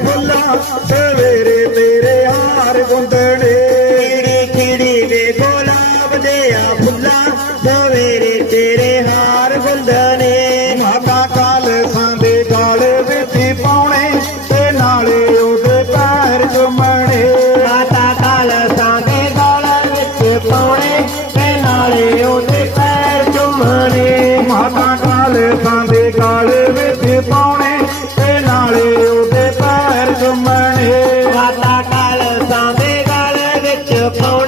बुला सवेरे तेरे हार गुंदड़े खिड़ी खिड़ी दे गुलाब दे फुला सवेरे तेरे हार गुंदड़े माता काल सांदे काल विच पाउने ते नाले ओदे पैर चुमणे माता काल सांदे काल विच पाउने ते नाले ओदे पैर चुमणे माता Oh.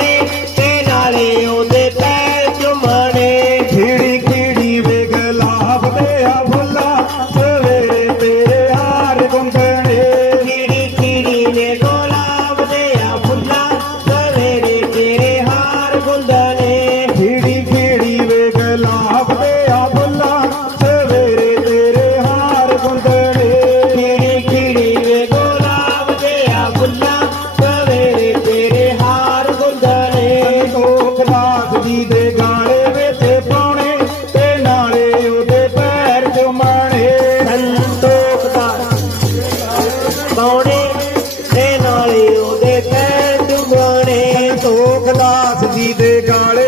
ਦੇ ਗਾਲੇ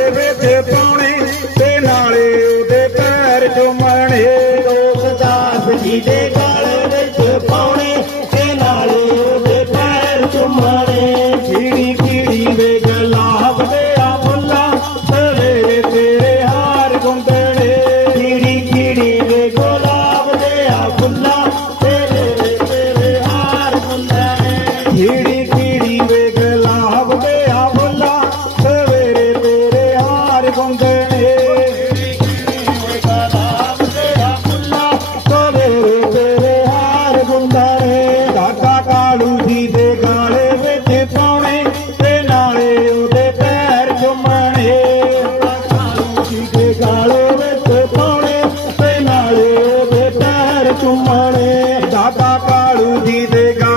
शादी देगा